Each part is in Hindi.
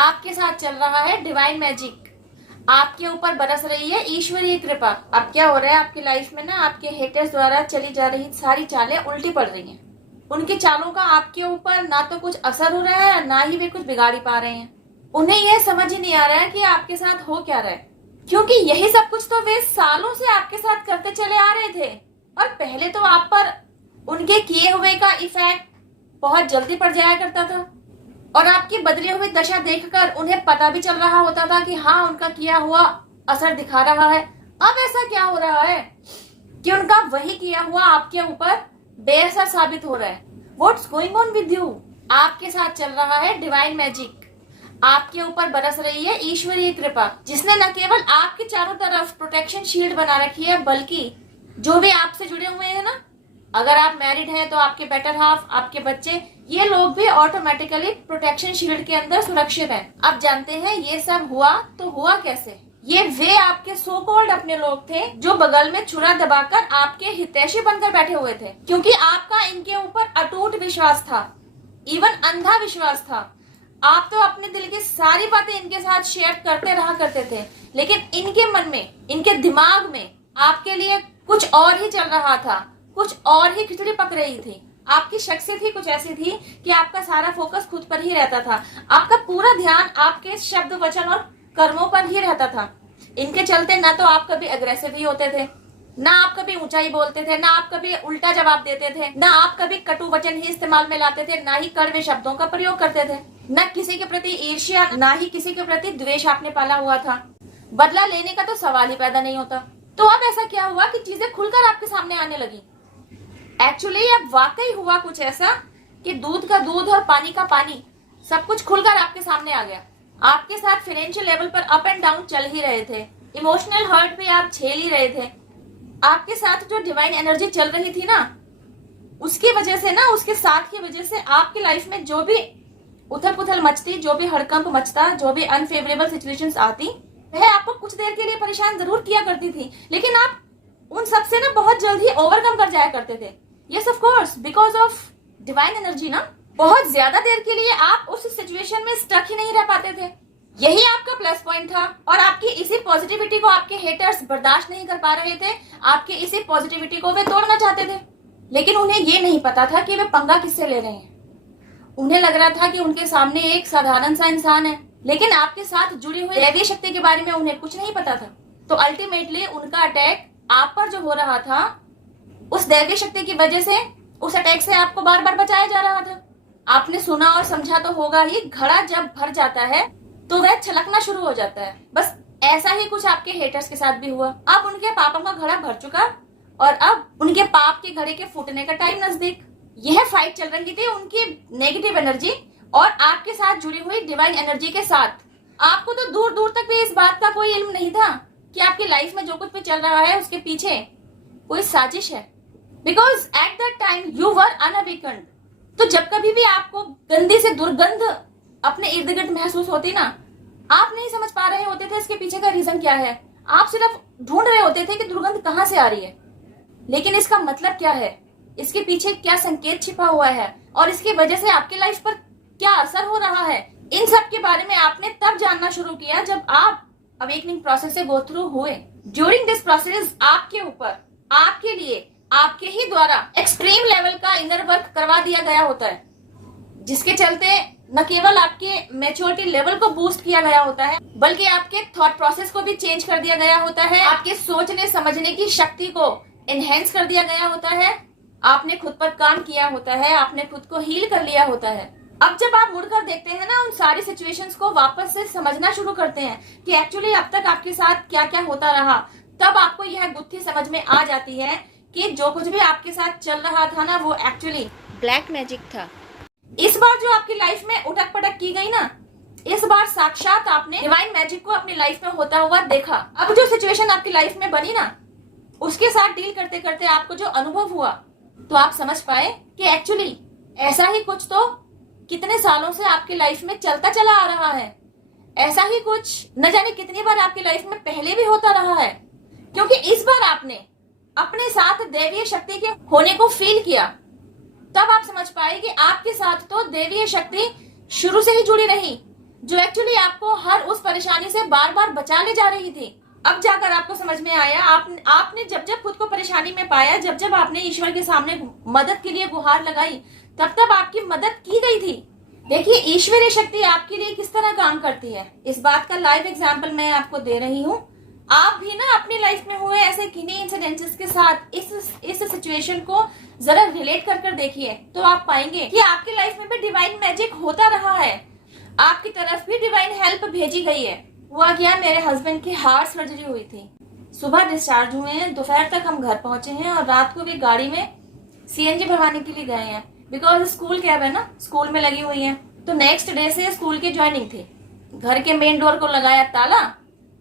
आपके साथ चल रहा है डिवाइन मैजिक। आपके ऊपर बरस रही है ईश्वरीय कृपा। अब क्या हो रहा है आपकी लाइफ में ना, आपके हेटर्स द्वारा चली जा रही सारी चालें उल्टी पड़ रही हैं। उनकी चालों का आपके ऊपर ना तो कुछ असर हो रहा है, ना ही वे कुछ बिगाड़ ही पा रहे हैं। उन्हें यह समझ ही नहीं आ रहा है कि आपके साथ हो क्या रहा है, क्योंकि यही सब कुछ तो वे सालों से आपके साथ करते चले आ रहे थे। और पहले तो आप पर उनके किए हुए का इफेक्ट बहुत जल्दी पड़ जाया करता था, और आपकी बदली हुई दशा देखकर उन्हें पता भी चल रहा होता था कि हाँ, उनका किया हुआ असर दिखा रहा है। अब ऐसा क्या हो रहा है कि उनका वही किया हुआ आपके ऊपर बेअसर साबित हो रहा है। What's going on with you? आपके साथ चल रहा है डिवाइन मैजिक। आपके ऊपर बरस रही है ईश्वरीय कृपा, जिसने न केवल आपके चारों तरफ प्रोटेक्शन शील्ड बना रखी है, बल्कि जो भी आपसे जुड़े हुए हैं ना, अगर आप मैरिड हैं तो आपके बेटर हाफ, आपके बच्चे, ये लोग भी ऑटोमेटिकली प्रोटेक्शन शील्ड के अंदर सुरक्षित हैं। अब जानते हैं ये सब हुआ तो हुआ कैसे। ये वे आपके सो कॉल्ड अपने लोग थे जो बगल में छुरा दबाकर आपके हितैषी बनकर बैठे हुए थे, क्योंकि आपका इनके ऊपर अटूट विश्वास था, इवन अंधा विश्वास था। आप तो अपने दिल की सारी बातें इनके साथ शेयर करते रहा करते थे, लेकिन इनके मन में, इनके दिमाग में आपके लिए कुछ और ही चल रहा था, कुछ और ही खिचड़ी पक रही थी। आपकी शख्सियत ही कुछ ऐसी थी कि आपका सारा फोकस खुद पर ही रहता था। आपका पूरा ध्यान आपके शब्द, वचन और कर्मों पर ही रहता था। इनके चलते ना तो आप कभी अग्रेसिव ही होते थे, ना आप कभी ऊंचाई बोलते थे, ना आप कभी उल्टा जवाब देते थे, ना आप कभी कटु वचन ही इस्तेमाल में लाते थे, ना ही कड़वे शब्दों का प्रयोग करते थे, ना किसी के प्रति ईर्ष्या, ना ही किसी के प्रति द्वेष आपने पाला हुआ था। बदला लेने का तो सवाल ही पैदा नहीं होता। तो अब ऐसा क्या हुआ कि चीजें खुलकर आपके सामने आने लगी। एक्चुअली अब वाकई हुआ कुछ ऐसा कि दूध का दूध और पानी का पानी सब कुछ खुलकर आपके सामने आ गया। आपके साथ फाइनेंशियल लेवल पर अप एंड डाउन चल ही रहे थे, इमोशनल हर्ट भी आप झेल ही रहे थे। आपके साथ जो डिवाइन एनर्जी चल रही थी ना, उसकी वजह से ना, उसके साथ की वजह से आपकी लाइफ में जो भी उथल पुथल मचती, जो भी हड़कंप मचता, जो भी अनफेवरेबल सिचुएशंस आती, वह आपको कुछ देर के लिए परेशान जरूर किया करती थी, लेकिन आप उन सब से ना बहुत जल्दी ओवरकम कर जाया करते थे। Yes of course, because of divine energy ना, बहुत ज्यादा देर के लिए आप उस सिचुएशन में स्टक ही नहीं रह पाते थे। यही आपका प्लस पॉइंट था, और आपकी इसी पॉजिटिविटी को आपके हेटर्स बर्दाश्त नहीं कर पा रहे थे। आपके इसी पॉजिटिविटी को वे तोड़ना चाहते थे, लेकिन उन्हें ये नहीं पता था कि वे पंगा किससे ले रहे हैं। उन्हें लग रहा था कि उनके सामने एक साधारण सा इंसान है, लेकिन आपके साथ जुड़ी हुई दैवीय शक्ति के बारे में उन्हें कुछ नहीं पता था। तो अल्टीमेटली उनका अटैक आप पर जो हो रहा था, उस दैवीय शक्ति की वजह से, उस अटैक से आपको बार बार बचाया जा रहा था। आपने सुना और समझा तो होगा ही, घड़ा जब भर जाता है तो वह छलकना शुरू हो जाता है। बस ऐसा ही कुछ आपके हेटर्स के साथ भी हुआ। अब उनके पापों का घड़ा भर चुका, और अब उनके पाप के घड़े के फूटने का टाइम नजदीक। यह फाइट चल रही थी उनकी नेगेटिव एनर्जी और आपके साथ जुड़ी हुई डिवाइन एनर्जी के साथ। आपको तो दूर दूर तक भी इस बात का कोई इल्म नहीं था कि आपकी लाइफ में जो कुछ भी चल रहा है उसके पीछे कोई साजिश है, because at that time you were unawakened. तो जब कभी भी आपको गंदी से दुर्गंध अपने इर्द गिर्द महसूस होती ना, आप नहीं समझ पा रहे होते थे इसके पीछे का रीजन क्या है। आप सिर्फ ढूंढ रहे होते थे कि दुर्गंध कहां से आ रही है, लेकिन इसका मतलब क्या है, इसके पीछे क्या संकेत छिपा हुआ है, और इसकी वजह से आपकी लाइफ पर क्या असर हो रहा है। इन सब के बारे में आपने तब जानना शुरू किया जब आप अवेकनिंग प्रोसेस से गो थ्रू हुए। ड्यूरिंग दिस प्रोसेस आपके ऊपर, आपके लिए, आपके ही द्वारा एक्सट्रीम लेवल का इनर वर्क करवा दिया गया होता है, जिसके चलते न केवल आपके मैच्योरिटी लेवल को बूस्ट किया गया होता है, बल्कि आपके थॉट प्रोसेस को भी चेंज कर दिया गया होता है। आपके सोचने समझने की शक्ति को एनहेंस कर दिया गया होता है। आपने खुद पर काम किया होता है, आपने खुद को हील कर लिया होता है। अब जब आप मुड़कर देखते हैं ना, उन सारी सिचुएशंस को वापस से समझना शुरू करते हैं कि एक्चुअली अब तक आपके साथ क्या क्या होता रहा, तब आपको यह गुत्थी समझ में आ जाती है कि जो कुछ भी आपके साथ चल रहा था ना, वो एक्चुअली ब्लैक मैजिक था। इस बार जो आपकी लाइफ में उठक पटक की गई ना, इस बार साक्षात आपने डिवाइन मैजिक को अपनी लाइफ में होता हुआ देखा। अब जो सिचुएशन आपकी लाइफ में बनी ना, उसके साथ डील करते करते आपको जो अनुभव हुआ, तो आप समझ पाए कि एक्चुअली ऐसा ही कुछ तो कितने सालों से आपकी लाइफ में चलता चला आ रहा है। ऐसा ही कुछ न जाने कितनी बार आपकी लाइफ में पहले भी होता रहा है, क्योंकि इस बार आपने अपने साथ दैवीय शक्ति के होने को फील किया। तब आप समझ पाए कि आपके साथ तो दैवीय शक्ति शुरू से ही जुड़ी रही, जो एक्चुअली आपको हर उस परेशानी से बार बार बचा ले जा रही थी। अब जाकर आपको समझ में आया, आपने जब जब खुद को परेशानी में पाया, जब जब आपने ईश्वर के सामने मदद के लिए गुहार लगाई, तब तब आपकी मदद की गई थी। देखिए ईश्वरीय शक्ति आपके लिए किस तरह काम करती है, इस बात का लाइव एग्जाम्पल मैं आपको दे रही हूँ। आप भी ना अपनी लाइफ में हुए ऐसे किन्हीं इंसिडेंसेस के साथ इस सिचुएशन को जरा रिलेट कर देखिए, तो आप पाएंगे कि आपकी लाइफ में भी डिवाइन मैजिक होता रहा है, आपकी तरफ भी डिवाइन हेल्प भेजी गई है। हुआ क्या, मेरे हस्बैंड की हार्ट सर्जरी हुई थी, सुबह डिस्चार्ज हुए हैं, दोपहर तक हम घर पहुंचे हैं और रात को भी गाड़ी में सीएनजी भरवाने के लिए गए हैं, बिकॉज स्कूल कैब है ना, स्कूल में लगी हुई है। तो नेक्स्ट डे से स्कूल की ज्वाइनिंग थी। घर के मेन डोर को लगाया ताला,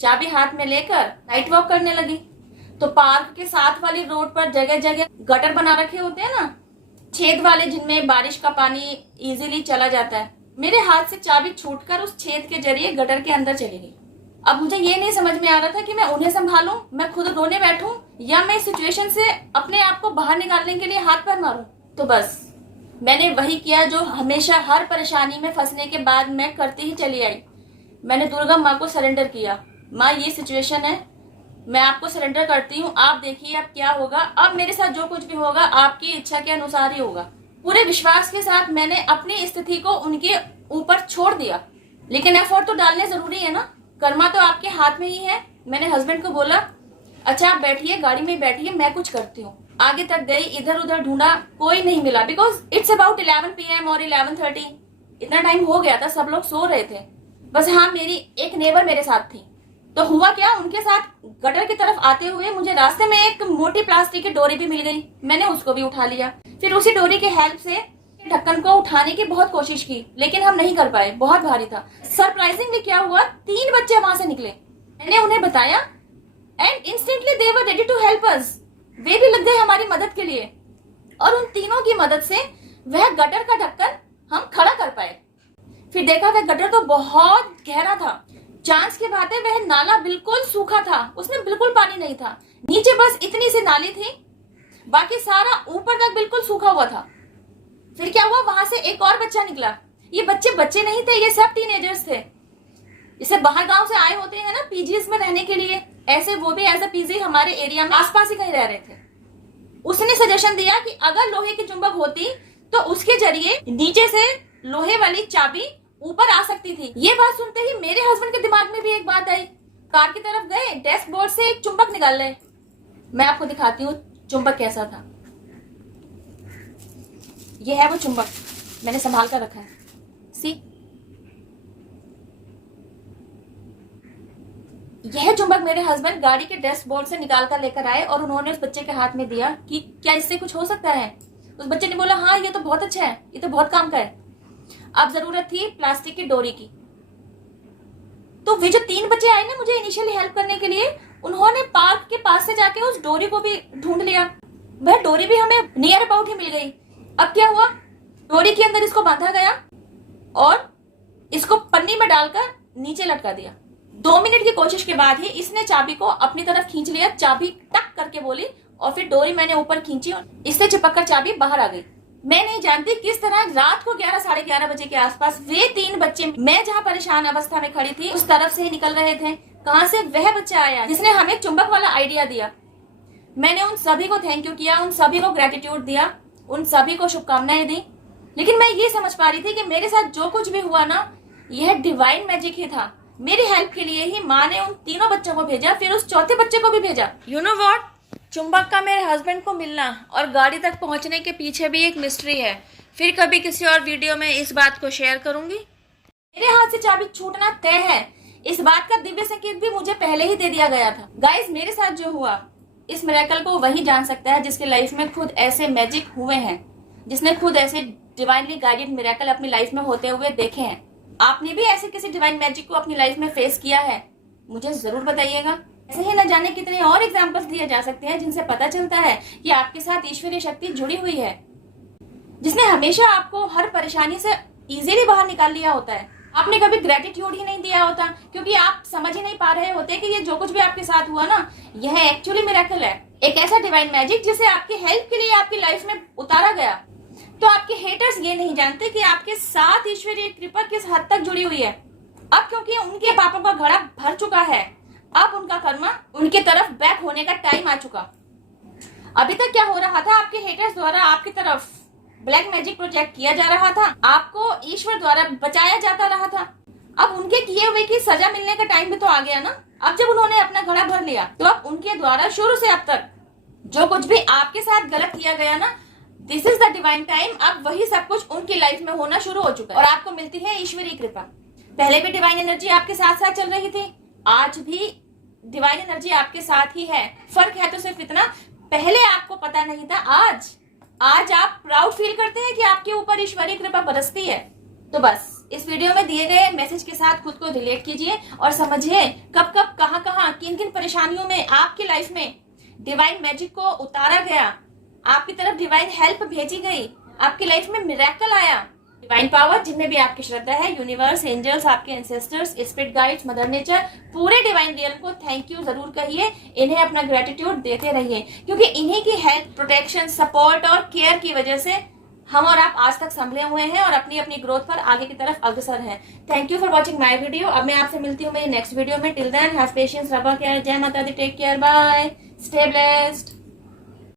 चाबी हाथ में लेकर नाइट वॉक करने लगी। तो पार्क के साथ वाली रोड पर जगह जगह गटर बना रखे होते हैं ना, छेद वाले, जिनमें बारिश का पानी इजीली चला जाता है। मेरे हाथ से चाबी छूटकर उस छेद के जरिए गटर के अंदर चली गई। अब मुझे ये नहीं समझ में आ रहा था कि मैं उन्हें संभालूं, मैं खुद रोने बैठूं, या मैं इस सिचुएशन से अपने आप को बाहर निकालने के लिए हाथ पैर मारूं। तो बस मैंने वही किया जो हमेशा हर परेशानी में फंसने के बाद मैं करती ही चली आई। मैंने दुर्गा माँ को सरेंडर किया, माँ ये सिचुएशन है, मैं आपको सरेंडर करती हूँ, आप देखिए अब क्या होगा, अब मेरे साथ जो कुछ भी होगा आपकी इच्छा के अनुसार ही होगा। पूरे विश्वास के साथ मैंने अपनी स्थिति को उनके ऊपर छोड़ दिया, लेकिन एफर्ट तो डालने जरूरी है ना, कर्मा तो आपके हाथ में ही है। मैंने हस्बैंड को बोला, अच्छा आप बैठिए, गाड़ी में बैठिए, मैं कुछ करती हूँ। आगे तक गई, इधर उधर ढूंढा, कोई नहीं मिला, बिकॉज इट्स अबाउट 11 PM और 11:30, इतना टाइम हो गया था, सब लोग सो रहे थे। बस हाँ, मेरी एक नेबर मेरे साथ थी। तो हुआ क्या, उनके साथ गटर की तरफ आते हुए मुझे रास्ते में एक मोटी प्लास्टिक की डोरी भी मिल गई, मैंने उसको भी उठा लिया। फिर उसी डोरी के हेल्प से ढक्कन को उठाने की बहुत कोशिश की, लेकिन हम नहीं कर पाए, बहुत भारी था। सरप्राइजिंगली क्या हुआ, 3 बच्चे वहां से निकले। मैंने उन्हें बताया and instantly they were ready to help us, वे भी लग गए हमारी मदद के लिए, और उन तीनों की मदद से वह गटर का ढक्कन हम खड़ा कर पाए। फिर देखा वह गटर तो बहुत गहरा था, चांस की बात है वह नाला बिल्कुल सूखा था, उसमें बिल्कुल पानी नहीं था, नीचे बस इतनी सी नाली थी, बाकी सारा ऊपर तक बिल्कुल सूखा हुआ था। फिर क्या हुआ, वहां से एक और बच्चा निकला। ये बच्चे नहीं थे, ये सब टीनेजर्स थे, इसे बाहर गांव से आए होते हैं ना पीजीज में रहने के लिए, ऐसे वो भी एज अ पीजी हमारे एरिया में आसपास ही कहीं रह रहे थे। उसने सजेशन दिया कि अगर लोहे की चुंबक होती तो उसके जरिए नीचे से लोहे वाली चाबी ऊपर आ सकती थी। ये बात सुनते ही मेरे हस्बैंड के दिमाग में भी एक बात आई, कार की तरफ गए, डैशबोर्ड से एक चुंबक निकाल ले। मैं आपको दिखाती हूँ चुंबक कैसा था। ये है वो चुंबक, मैंने संभाल कर रखा है, सी। यह चुंबक मेरे हस्बैंड गाड़ी के डैशबोर्ड से निकाल कर लेकर आए और उन्होंने उस बच्चे के हाथ में दिया कि क्या इससे कुछ हो सकता है। उस बच्चे ने बोला, हाँ ये तो बहुत अच्छा है, ये तो बहुत काम का है। अब जरूरत थी प्लास्टिक की डोरी की। तो वे जो 3 बच्चे आए ना मुझे इनिशियली हेल्प करने के लिए, उन्होंने पार्क के पास से जाके उस डोरी को भी ढूंढ लिया। वह डोरी भी हमें नियर अबाउट ही मिल गई। अब क्या हुआ, डोरी के अंदर इसको बांधा गया और इसको पन्नी में डालकर नीचे लटका दिया। 2 मिनट की कोशिश के बाद ही इसने चाबी को अपनी तरफ खींच लिया, चाबी टक करके बोली और फिर डोरी मैंने ऊपर खींची और इससे चिपककर चाबी बाहर आ गई। मैं नहीं जानती किस तरह रात को 11 साढ़े 11 बजे के आसपास वे 3 बच्चे, मैं जहाँ परेशान अवस्था में खड़ी थी उस तरफ से ही निकल रहे थे। कहाँ से वह बच्चा आया जिसने हमें चुंबक वाला आइडिया दिया। मैंने उन सभी को थैंक यू किया, उन सभी को ग्रेटिट्यूड दिया, उन सभी को शुभकामनाएं दी। लेकिन मैं ये समझ पा रही थी कि मेरे साथ जो कुछ भी हुआ ना, यह डिवाइन मैजिक ही था। मेरी हेल्प के लिए ही माँ ने उन 3 बच्चों को भेजा, फिर उस चौथे बच्चे को भी भेजा। यू नो व्हाट, चुंबक का मेरे हस्बैंड को मिलना और गाड़ी तक पहुंचने के पीछे भी एक मिस्ट्री है। फिर कभी किसी और वीडियो में इस बात को शेयर करूंगी। मेरे हाथ से चाबी छूटना तय है, इस बात का दिव्य संकेत भी मुझे पहले ही दे दिया गया था। गाइस, मेरे साथ जो हुआ, इस मिरेकल को वही जान सकता है जिसके लाइफ में खुद ऐसे मैजिक हुए हैं, जिसने खुद ऐसे डिवाइनली गाइडेड मिरेकल अपनी लाइफ में होते हुए देखे हैं। आपने भी ऐसे किसी डिवाइन मैजिक को अपनी लाइफ में फेस किया है? मुझे जरूर बताइएगा। ऐसे ही न जाने कितने और एग्जाम्पल्स दिए जा सकते हैं जिनसे पता चलता है कि आपके साथ ईश्वरीय शक्ति जुड़ी हुई है, जिसने हमेशा आपको हर परेशानी से इजीली बाहर निकाल लिया होता है। आपने कभी ग्रेटिट्यूड ही नहीं दिया होता, क्योंकि आप समझ ही नहीं पा रहे होते कि ये जो कुछ भी आपके साथ हुआ ना, यह एक्चुअली मिरेकल है, एक ऐसा डिवाइन मैजिक जिसे आपकी हेल्प के लिए आपकी लाइफ में उतारा गया। तो आपके हेटर्स ये नहीं जानते कि आपके साथ ईश्वरीय कृपा किस हद तक जुड़ी हुई है। अब क्योंकि उनके पापों का घड़ा भर चुका है, अब उनका कर्मा उनकी तरफ बैक होने का टाइम आ चुका। अभी तक क्या हो रहा था, आपके हेटर्स द्वारा आपकी तरफ ब्लैक मैजिक प्रोजेक्ट किया जा रहा था, आपको ईश्वर द्वारा बचाया जाता रहा था। अब उनके किए हुए की सजा मिलने का टाइम भी तो आ गया ना। अब जब उन्होंने अपना घड़ा भर लिया, तो अब उनके द्वारा शुरू से अब तक जो कुछ भी आपके साथ गलत किया गया ना, this is the divine time. अब वही सब कुछ उनकी लाइफ में होना शुरू हो चुका है और आपको मिलती है ईश्वरीय कृपा। पहले भी डिवाइन एनर्जी आपके साथ साथ चल रही थी, आज भी डिवाइन एनर्जी आपके साथ ही है। फर्क है तो सिर्फ इतना, पहले आपको पता नहीं था, आज आप प्राउड फील करते हैं कि आपके ऊपर ईश्वरीय कृपा बरसती है। तो बस इस वीडियो में दिए गए मैसेज के साथ खुद को रिलेट कीजिए और समझिए कब कब कहां कहां किन किन परेशानियों में आपकी लाइफ में डिवाइन मैजिक को उतारा गया, आपकी तरफ डिवाइन हेल्प भेजी गई, आपकी लाइफ में मिरेकल आया। डिवाइन पावर जिनमें भी आपकी श्रद्धा है, यूनिवर्स, एंजल्स, आपके ancestors, spirit guides, mother nature, पूरे डिवाइन रियल को थैंक यू जरूर कहिए। इन्हें अपना ग्रेटिट्यूड देते रहिए, क्योंकि इन्हीं की हेल्प, प्रोटेक्शन, सपोर्ट और केयर की वजह से हम और आप आज तक संभले हुए हैं और अपनी अपनी ग्रोथ पर आगे की तरफ अग्रसर हैं। Thank you for watching my video. अब मैं आपसे मिलती हूँ मेरी नेक्स्ट वीडियो में। टिल देन हैव पेशेंस, रब केयर, जय माता दी, take care, bye, stay blessed.